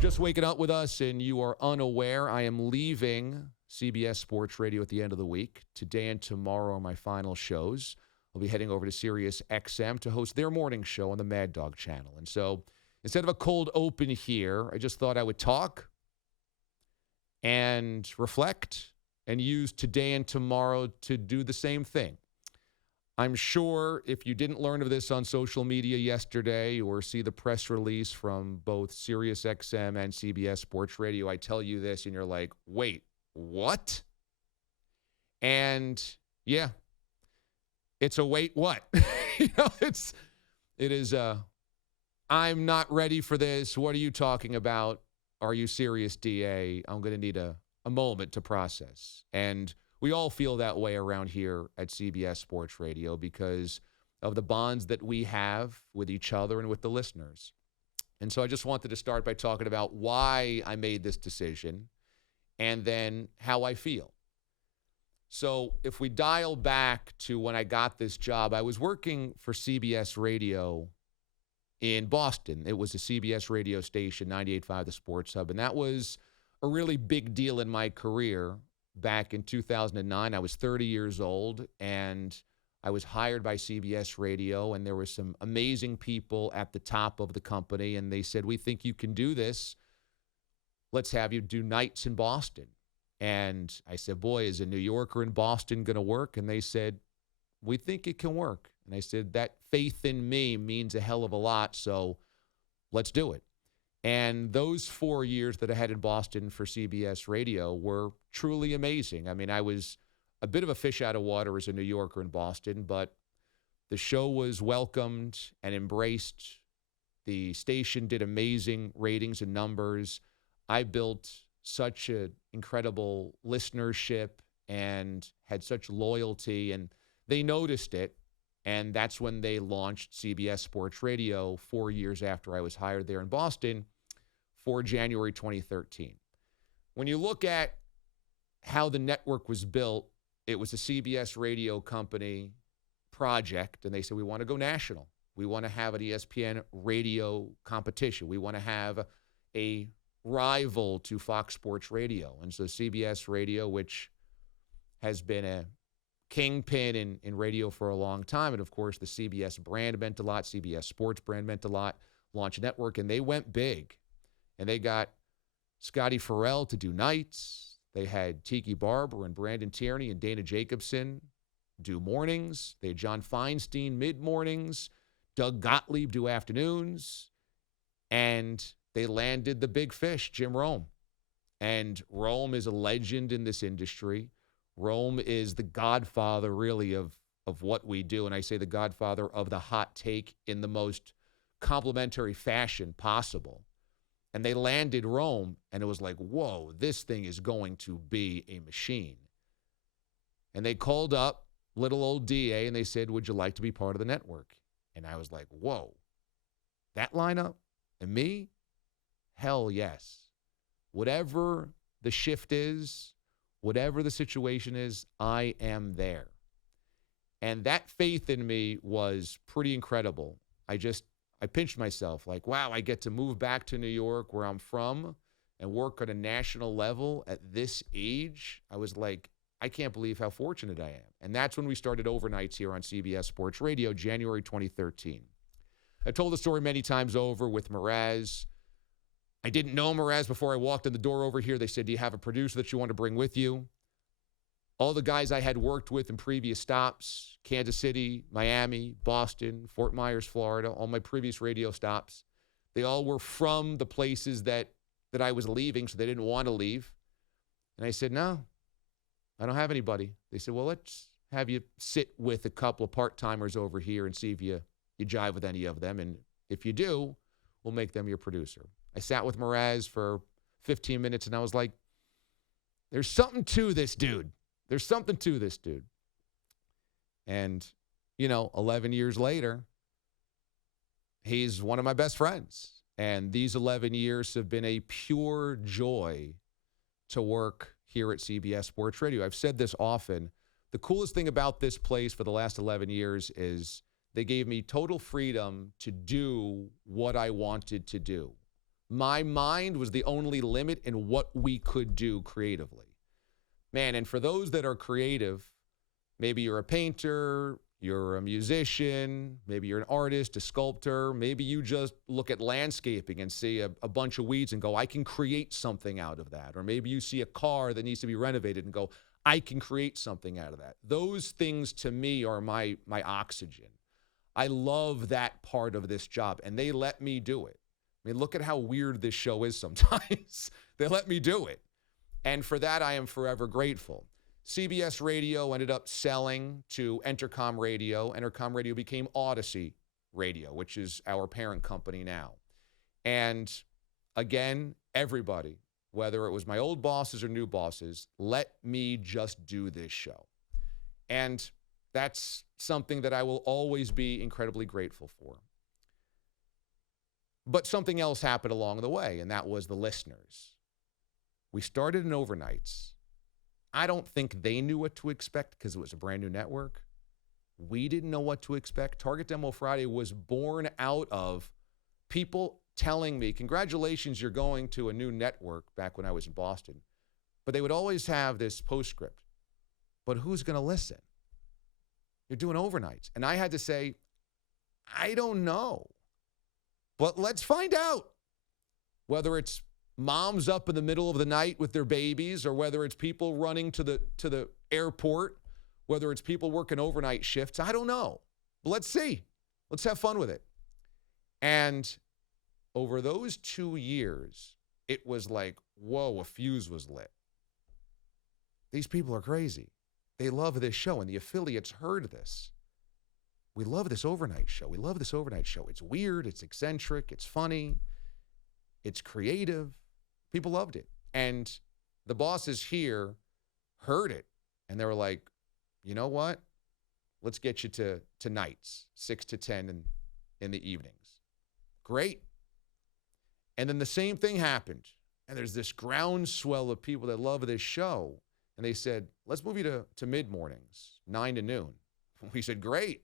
Just waking up with us and you are unaware, I am leaving CBS Sports Radio at the end of the week. Today and tomorrow are my final shows. I'll be heading over to Sirius XM to host their morning show on the Mad Dog channel. And so instead of a cold open here, I just thought I would talk and reflect and use today and tomorrow to do the same thing. I'm sure if you didn't learn of this on social media yesterday or see the press release from both Sirius XM and CBS Sports Radio, I tell you this and you're like, wait, what? And yeah, it's a wait what? It is I'm not ready for this. What are you talking about? Are you serious, DA? I'm going to need a moment to process. And we all feel that way around here at CBS Sports Radio because of the bonds that we have with each other and with the listeners. And so I just wanted to start by talking about why I made this decision and then how I feel. So if we dial back to when I got this job, I was working for CBS Radio in Boston. It was a CBS radio station, 98.5 The Sports Hub, and that was a really big deal in my career. Back in 2009, I was 30 years old, and I was hired by CBS Radio, and there were some amazing people at the top of the company, and they said, we think you can do this. Let's have you do nights in Boston. And I said, boy, is a New Yorker in Boston going to work? And they said, we think it can work. And I said, that faith in me means a hell of a lot, so let's do it. And those 4 years that I had in Boston for CBS Radio were truly amazing. I mean, I was a bit of a fish out of water as a New Yorker in Boston, but the show was welcomed and embraced. The station did amazing ratings and numbers. I built such an incredible listenership and had such loyalty, and they noticed it. And that's when they launched CBS Sports Radio 4 years after I was hired there in Boston for January 2013. When you look at how the network was built, it was a CBS Radio company project, and they said, we want to go national. We want to have an ESPN radio competition. We want to have a rival to Fox Sports Radio. And so CBS Radio, which has been a kingpin in radio for a long time. And, of course, the CBS brand meant a lot. CBS Sports brand meant a lot. Launched network, and they went big. And they got Scotty Farrell to do nights. They had Tiki Barber and Brandon Tierney and Dana Jacobson do mornings. They had John Feinstein mid-mornings. Doug Gottlieb do afternoons. And they landed the big fish, Jim Rome. And Rome is a legend in this industry. Rome is the godfather, really, of what we do. And I say the godfather of the hot take in the most complimentary fashion possible. And they landed Rome, and it was like, whoa, this thing is going to be a machine. And they called up little old DA, and they said, would you like to be part of the network? And I was like, whoa, that lineup? And me? Hell yes. Whatever the shift is, whatever the situation is, I am there. And that faith in me was pretty incredible. I pinched myself like, wow, I get to move back to New York where I'm from and work on a national level at this age. I was like, I can't believe how fortunate I am. And that's when we started overnights here on CBS Sports Radio, January 2013. I told the story many times over with Mraz. I didn't know Mraz before I walked in the door over here. They said, do you have a producer that you want to bring with you? All the guys I had worked with in previous stops, Kansas City, Miami, Boston, Fort Myers, Florida, all my previous radio stops, they all were from the places that I was leaving, so they didn't want to leave. And I said, no, I don't have anybody. They said, well, let's have you sit with a couple of part-timers over here and see if you jive with any of them. And if you do, we'll make them your producer. I sat with Mraz for 15 minutes, and I was like, there's something to this dude. There's something to this dude. And, 11 years later, he's one of my best friends. And these 11 years have been a pure joy to work here at CBS Sports Radio. I've said this often. The coolest thing about this place for the last 11 years is they gave me total freedom to do what I wanted to do. My mind was the only limit in what we could do creatively. Man, and for those that are creative, maybe you're a painter, you're a musician, maybe you're an artist, a sculptor, maybe you just look at landscaping and see a bunch of weeds and go, I can create something out of that. Or maybe you see a car that needs to be renovated and go, I can create something out of that. Those things to me are my oxygen. I love that part of this job, and they let me do it. I mean, look at how weird this show is sometimes. They let me do it. And for that, I am forever grateful. CBS Radio ended up selling to Entercom Radio. Entercom Radio became Odyssey Radio, which is our parent company now. And again, everybody, whether it was my old bosses or new bosses, let me just do this show. And that's something that I will always be incredibly grateful for. But something else happened along the way, and that was the listeners. We started in overnights. I don't think they knew what to expect because it was a brand new network. We didn't know what to expect. Target Demo Friday was born out of people telling me, congratulations, you're going to a new network, back when I was in Boston. But they would always have this postscript. But who's going to listen? You're doing overnights. And I had to say, I don't know. But let's find out. Whether it's moms up in the middle of the night with their babies, or whether it's people running to the airport, whether it's people working overnight shifts, I don't know. But let's see. Let's have fun with it. And over those 2 years, it was like, whoa, a fuse was lit. These people are crazy. They love this show, and the affiliates heard this. We love this overnight show. We love this overnight show. It's weird. It's eccentric. It's funny. It's creative. People loved it. And the bosses here heard it, and they were like, you know what? Let's get you to nights, 6 to 10 in the evenings. Great. And then the same thing happened. And there's this groundswell of people that love this show. And they said, let's move you to mid-mornings, 9 to noon. We said, great.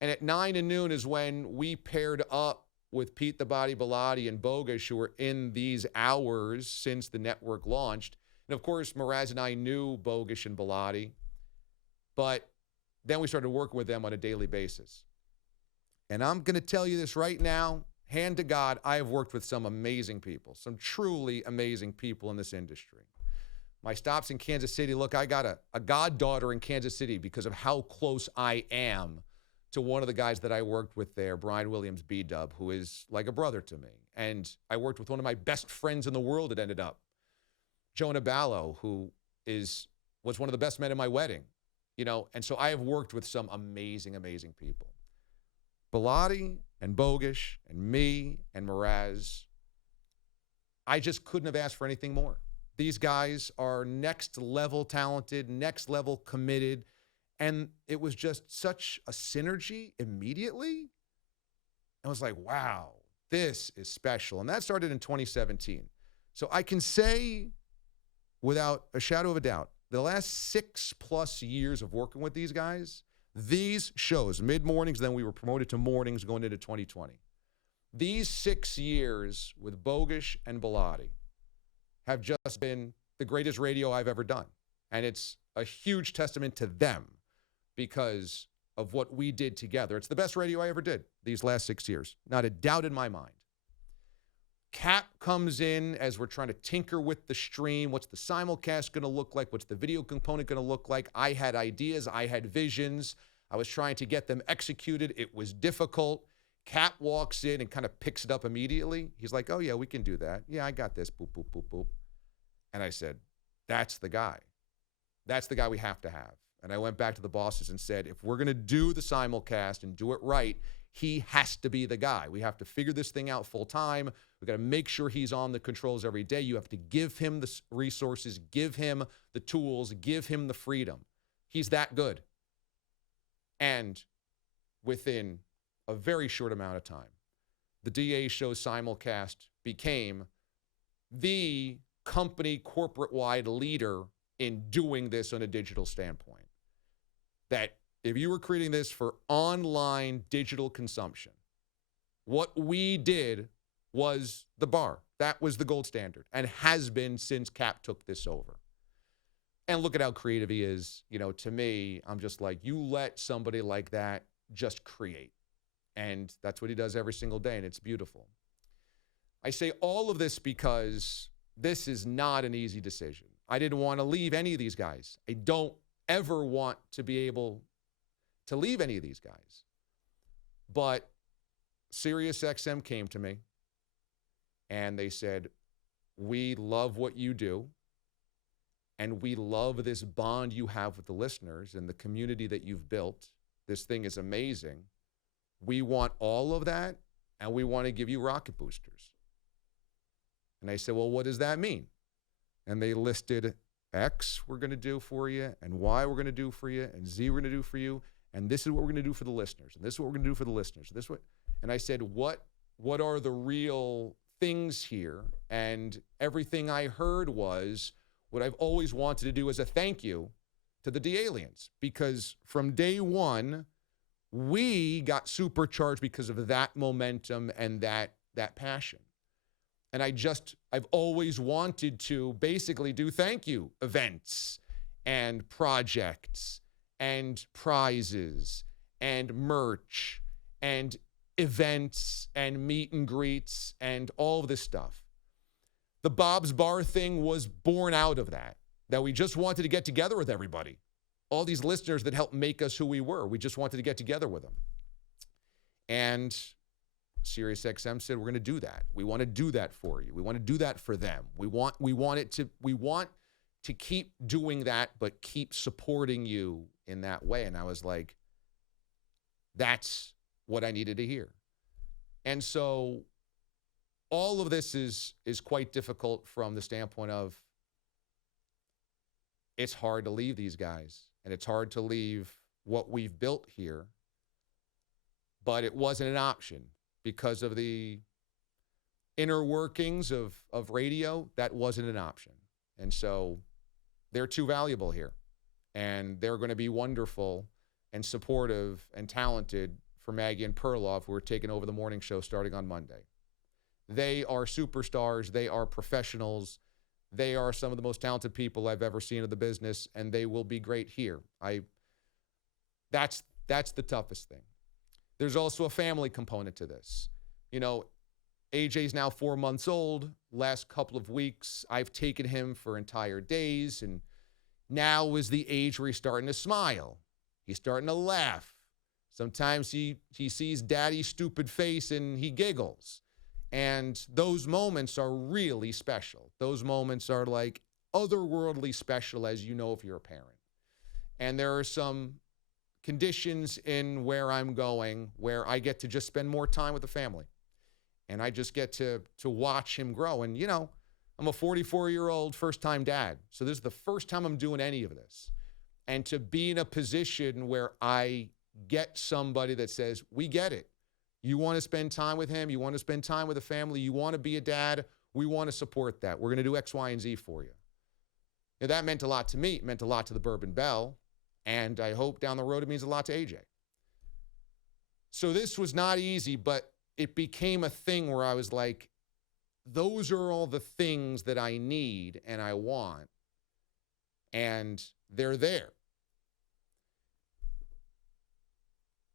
And at 9 to noon is when we paired up with Pete the Body Bellotti and Bogusch, who were in these hours since the network launched. And of course, Mraz and I knew Bogusch and Bellotti. But then we started working with them on a daily basis. And I'm going to tell you this right now, hand to God, I have worked with some amazing people, some truly amazing people in this industry. My stops in Kansas City, look, I got a goddaughter in Kansas City because of how close I am to one of the guys that I worked with there, Brian Williams, B-Dub, who is like a brother to me. And I worked with one of my best friends in the world that ended up, Jonah Ballo, who was one of the best men at my wedding. You know, and so I have worked with some amazing, amazing people. Bellotti and Bogusch and me and Mraz, I just couldn't have asked for anything more. These guys are next level talented, next level committed, and it was just such a synergy immediately. I was like, wow, this is special. And that started in 2017. So I can say without a shadow of a doubt, the last 6+ years of working with these guys, these shows, mid-mornings, then we were promoted to mornings going into 2020. These 6 years with Bogusch and Bellotti have just been the greatest radio I've ever done. And it's a huge testament to them because of what we did together. It's the best radio I ever did these last 6 years. Not a doubt in my mind. Cap comes in as we're trying to tinker with the stream. What's the simulcast going to look like? What's the video component going to look like? I had ideas. I had visions. I was trying to get them executed. It was difficult. Cap walks in and kind of picks it up immediately. He's like, oh, yeah, we can do that. Yeah, I got this. Boop, boop, boop, boop. And I said, that's the guy. That's the guy we have to have. And I went back to the bosses and said, if we're going to do the simulcast and do it right, he has to be the guy. We have to figure this thing out full time. We've got to make sure he's on the controls every day. You have to give him the resources, give him the tools, give him the freedom. He's that good. And within a very short amount of time, the DA show simulcast became the company corporate-wide leader in doing this on a digital standpoint. That if you were creating this for online digital consumption, what we did was the bar. That was the gold standard and has been since Cap took this over. And look at how creative he is. To me, I'm just like, you let somebody like that just create. And that's what he does every single day, and it's beautiful. I say all of this because this is not an easy decision. I didn't want to leave any of these guys. I don't ever want to be able to leave any of these guys. But SiriusXM came to me, and they said, we love what you do. And we love this bond you have with the listeners and the community that you've built. This thing is amazing. We want all of that, and we want to give you rocket boosters. And I said, well, what does that mean? And they listed X we're going to do for you, and Y we're going to do for you, and Z we're going to do for you, and this is what we're going to do for the listeners, and this is what we're going to do for the listeners. And I said, what are the real things here? And everything I heard was what I've always wanted to do as a thank you to the D-Aliens, because from day one, we got supercharged because of that momentum and that passion. And I've always wanted to basically do thank you events and projects and prizes and merch and events and meet and greets and all of this stuff. The Bob's Bar thing was born out of that we just wanted to get together with everybody. All these listeners that helped make us who we were. We just wanted to get together with them. And SiriusXM said, we're going to do that. We want to do that for you. We want to do that for them. We want to keep doing that, but keep supporting you in that way. And I was like, that's what I needed to hear. And so all of this is quite difficult from the standpoint of it's hard to leave these guys, and it's hard to leave what we've built here, but it wasn't an option because of the inner workings of radio. That wasn't an option. And so they're too valuable here, and they're going to be wonderful and supportive and talented for Maggie and Perloff, who are taking over the morning show starting on Monday. They are superstars. They are professionals. They are some of the most talented people I've ever seen in the business, and they will be great here. That's the toughest thing. There's also a family component to this. AJ's now 4 months old. Last couple of weeks, I've taken him for entire days, and now is the age where he's starting to smile. He's starting to laugh. Sometimes he sees daddy's stupid face and he giggles. And those moments are really special. Those moments are like otherworldly special, as you know if you're a parent. And there are some conditions in where I'm going where I get to just spend more time with the family. And I just get to watch him grow. And, I'm a 44-year-old first-time dad. So this is the first time I'm doing any of this. And to be in a position where I get somebody that says, we get it. You want to spend time with him. You want to spend time with the family. You want to be a dad. We want to support that. We're going to do X, Y, and Z for you. That meant a lot to me. It meant a lot to the Bourbon Bell. And I hope down the road it means a lot to AJ. So this was not easy, but it became a thing where I was like, those are all the things that I need and I want. And they're there.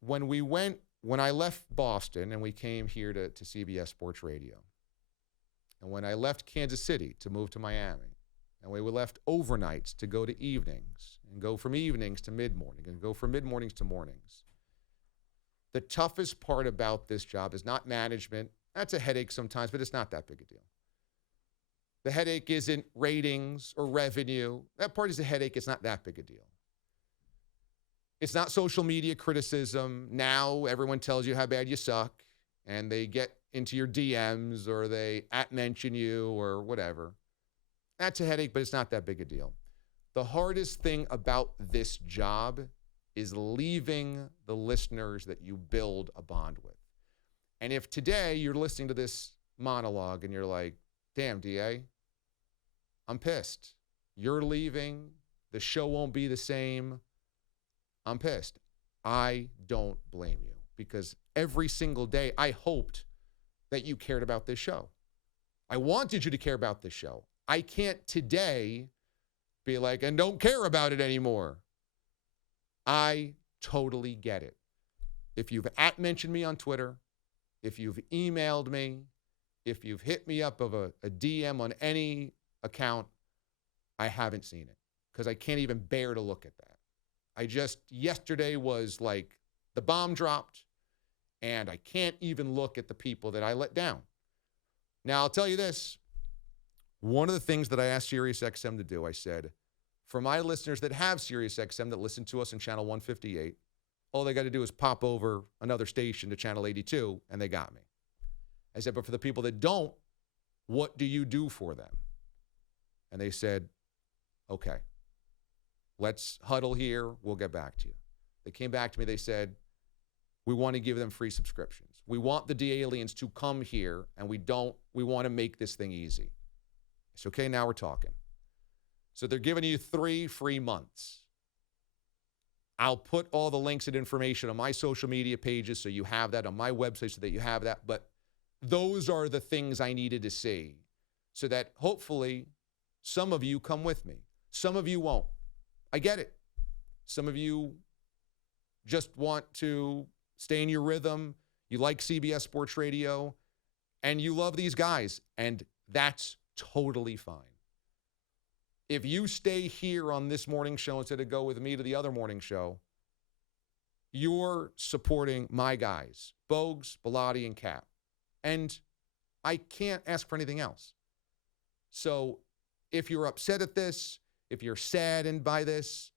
When I left Boston and we came here to CBS Sports Radio, and when I left Kansas City to move to Miami, and we left overnights to go to evenings, and go from evenings to mid-morning, and go from mid-mornings to mornings, the toughest part about this job is not management. That's a headache sometimes, but it's not that big a deal. The headache isn't ratings or revenue. That part is a headache. It's not that big a deal. It's not social media criticism. Now everyone tells you how bad you suck, and they get into your DMs or they @mention you or whatever. That's a headache, but it's not that big a deal. The hardest thing about this job is leaving the listeners that you build a bond with. And if today you're listening to this monologue and you're like, damn, DA, I'm pissed. You're leaving. The show won't be the same. I'm pissed. I don't blame you, because every single day I hoped that you cared about this show. I wanted you to care about this show. I can't today be like, and don't care about it anymore. I totally get it. If you've mentioned me on Twitter, if you've emailed me, if you've hit me up of a DM on any account, I haven't seen it because I can't even bear to look at that. Yesterday was like the bomb dropped, and I can't even look at the people that I let down. Now, I'll tell you this. One of the things that I asked SiriusXM to do, I said, for my listeners that have SiriusXM that listen to us in channel 158, all they got to do is pop over another station to channel 82, and they got me. I said, but for the people that don't, what do you do for them? And they said, okay, let's huddle here. We'll get back to you. They came back to me. They said, we want to give them free subscriptions. We want the D-aliens to come here, and we want to make this thing easy. It's okay, now we're talking. So they're giving you 3 free months. I'll put all the links and information on my social media pages so you have that, on my website so that you have that. But those are the things I needed to see so that hopefully some of you come with me. Some of you won't. I get it. Some of you just want to stay in your rhythm. You like CBS Sports Radio, and you love these guys, and that's totally fine. If you stay here on this morning show instead of go with me to the other morning show, you're supporting my guys, Bogues, Bellotti, and Cap. And I can't ask for anything else. So if you're upset at this, if you're saddened by this,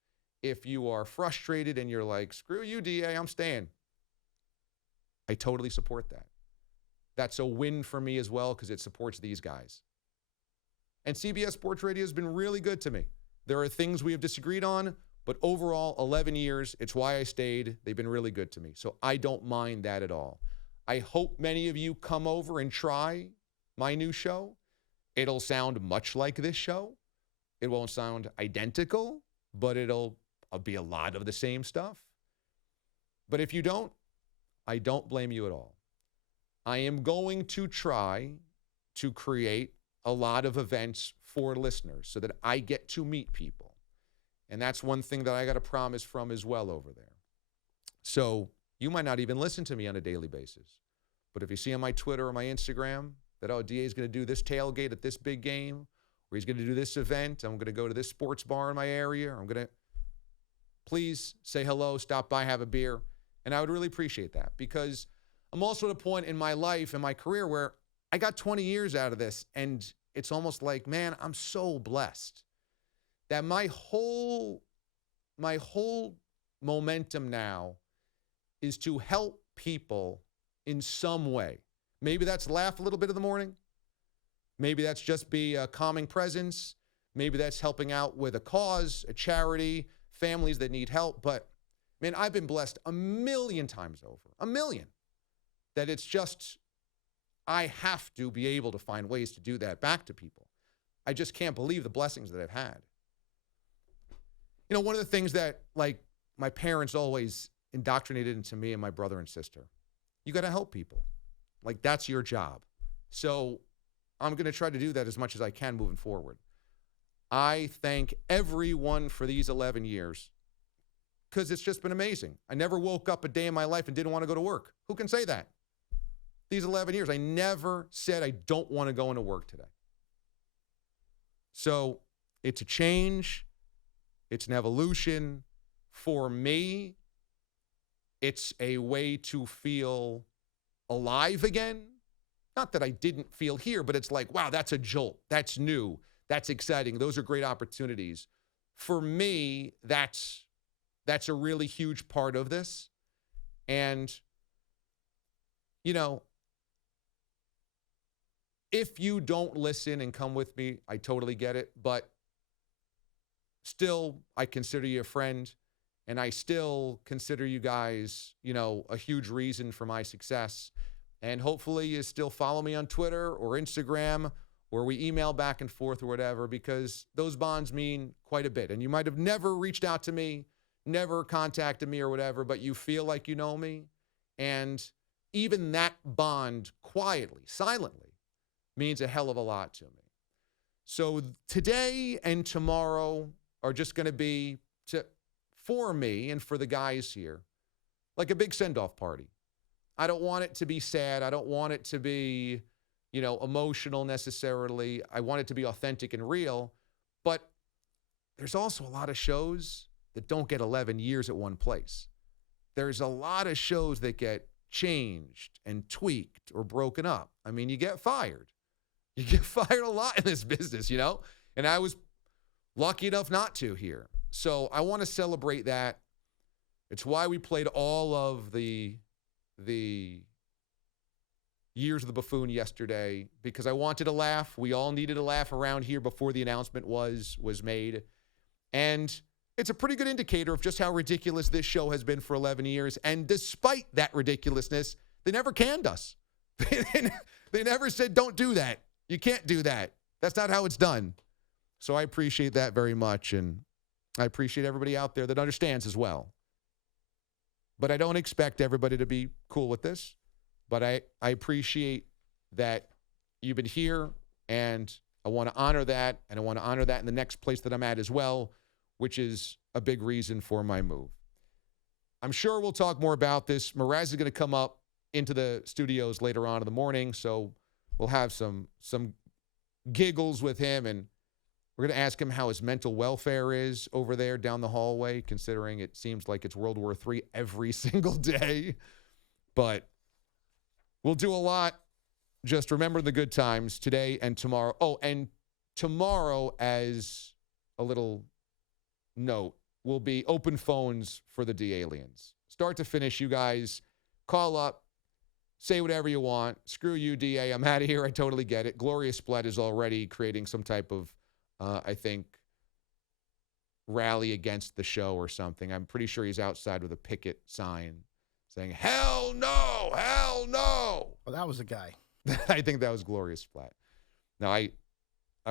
if you are frustrated and you're like, screw you, DA, I'm staying, I totally support that. That's a win for me as well because it supports these guys. And CBS Sports Radio has been really good to me. There are things we have disagreed on, but overall, 11 years, it's why I stayed. They've been really good to me. So I don't mind that at all. I hope many of you come over and try my new show. It'll sound much like this show. It won't sound identical, but it'll be a lot of the same stuff. But if you don't, I don't blame you at all. I am going to try to create a lot of events for listeners so that I get to meet people. And that's one thing that I got a promise from as well over there. So you might not even listen to me on a daily basis. But if you see on my Twitter or my Instagram that, oh, DA's going to do this tailgate at this big game, or he's going to do this event, I'm going to go to this sports bar in my area, or I'm going to, please say hello, stop by, have a beer. And I would really appreciate that because I'm also at a point in my life and my career where I got 20 years out of this, and it's almost like, man, I'm so blessed that my whole momentum now is to help people in some way. Maybe that's laugh a little bit in the morning. Maybe that's just be a calming presence. Maybe that's helping out with a cause, a charity, families that need help. But, man, I've been blessed 1,000,000 times over, 1,000,000, that it's just, I have to be able to find ways to do that back to people. I just can't believe the blessings that I've had. You know, one of the things that, like, my parents always indoctrinated into me and my brother and sister, you got to help people. Like, that's your job. So I'm going to try to do that as much as I can moving forward. I thank everyone for these 11 years because it's just been amazing. I never woke up a day in my life and didn't want to go to work. Who can say that? These 11 years, I never said I don't want to go into work today. So it's a change. It's an evolution. For me, it's a way to feel alive again. Not that I didn't feel here, but it's like, wow, that's a jolt. That's new. That's exciting. Those are great opportunities. For me, that's a really huge part of this. And, you know, if you don't listen and come with me, I totally get it. But still, I consider you a friend. And I still consider you guys, you know, a huge reason for my success. And hopefully you still follow me on Twitter or Instagram, or we email back and forth or whatever, because those bonds mean quite a bit. And you might have never reached out to me, never contacted me or whatever, but you feel like you know me. And even that bond quietly, silently, means a hell of a lot to me. So today and tomorrow are just going to be, for me and for the guys here, like a big send-off party. I don't want it to be sad. I don't want it to be, emotional necessarily. I want it to be authentic and real. But there's also a lot of shows that don't get 11 years at one place. There's a lot of shows that get changed and tweaked or broken up. I mean, you get fired. You get fired a lot in this business, And I was lucky enough not to here. So I want to celebrate that. It's why we played all of the Years of the Buffoon yesterday, because I wanted a laugh. We all needed a laugh around here before the announcement was made. And it's a pretty good indicator of just how ridiculous this show has been for 11 years. And despite that ridiculousness, they never canned us. They never said, don't do that. You can't do that. That's not how it's done. So I appreciate that very much. And I appreciate everybody out there that understands as well. But I don't expect everybody to be cool with this. But I appreciate that you've been here, and I want to honor that, and I want to honor that in the next place that I'm at as well, which is a big reason for my move. I'm sure we'll talk more about this. Mraz is going to come up into the studios later on in the morning, so we'll have some giggles with him, and we're going to ask him how his mental welfare is over there down the hallway, considering it seems like it's World War III every single day. But we'll do a lot. Just remember the good times today and tomorrow. Oh, and tomorrow, as a little note, will be open phones for the D-Aliens. Start to finish, you guys call up, say whatever you want. Screw you, DA. I'm out of here. I totally get it. Gloria Splett is already creating some type of, I think, rally against the show or something. I'm pretty sure he's outside with a picket sign saying, hell no, hell no. Well, that was a guy. I think that was Gloria Splett. Now, I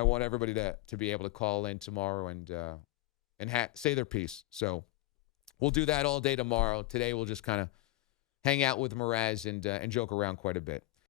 want everybody to be able to call in tomorrow and say their piece. So we'll do that all day tomorrow. Today we'll just kind of hang out with Mraz and joke around quite a bit.